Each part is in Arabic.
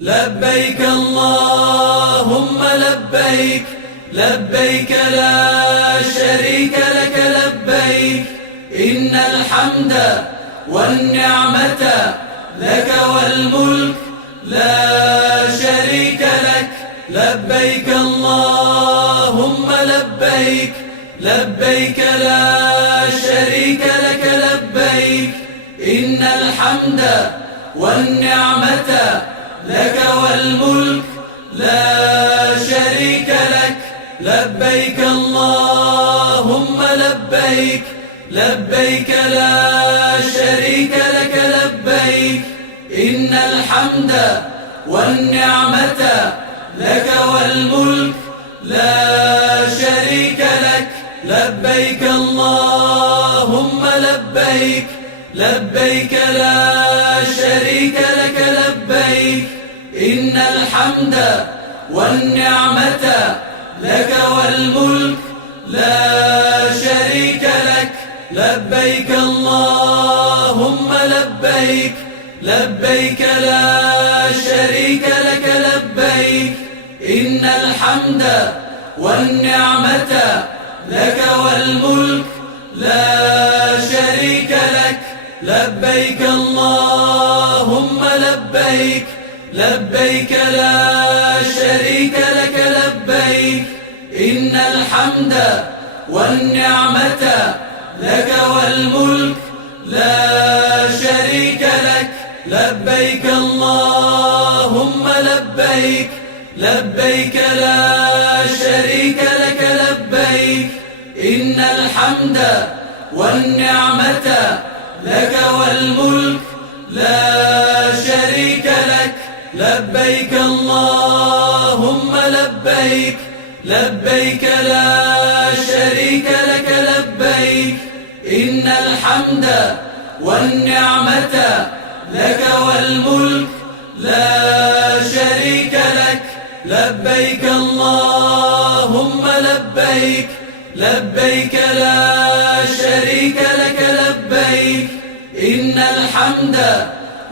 لبيك اللهم لبيك، لبيك لا شريك لك لبيك، إن الحمد والنعمة لك والملك لا شريك لك. لبيك اللهم لبيك، لبيك لا شريك لك لبيك، إن الحمد والنعمة لك والملك لا شريك لك. لبيك اللهم لبيك، لبيك لا شريك لك لبيك، إن الحمد والنعمة لك والملك لا شريك لك. لبيك اللهم لبيك، لبيك لا شريك لك لبيك، إن الحمد والنعمة لك والملك لا شريك لك. لبيك اللهم لبيك، لبيك لا شريك لك لبيك، إن الحمد والنعمة لك والملك لا شريك لك. لبيك اللهم لبيك، لبيك لا شريك لك لبيك، إن الحمد والنعمة لك والملك لا شريك لك. لبيك اللهم لبيك، لبيك لا شريك لك لبيك، إن الحمد والنعمة لك والملك لا شريك لك. لبيك اللهم لبيك، لبيك لا شريك لك لبيك، إن الحمد والنعمة لك والملك لا شريك لك. لبيك اللهم لبيك، لبيك لا شريك لك لبيك، إن الحمد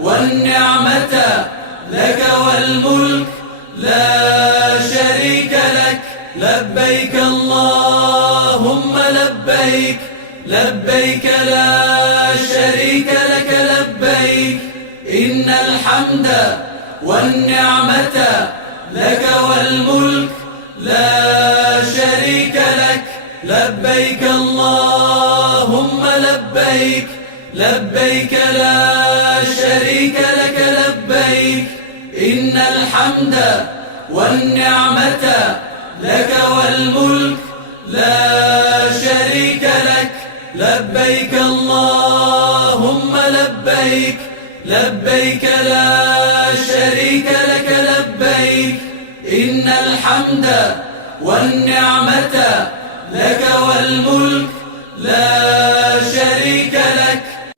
والنعمة لك والملك لا شريك لك. لبيك اللهم لبيك، لبيك لا شريك لك لبيك، إن الحمد والنعمة لك والملك لا شريك لك. لبيك اللهم لبيك، لبيك لا شريك لك لبيك، إن الحمد والنعمة لك والملك لا شريك لك. لبيك اللهم لبيك، لبيك لا شريك لك لبيك، إن الحمد والنعمة لك والملك لا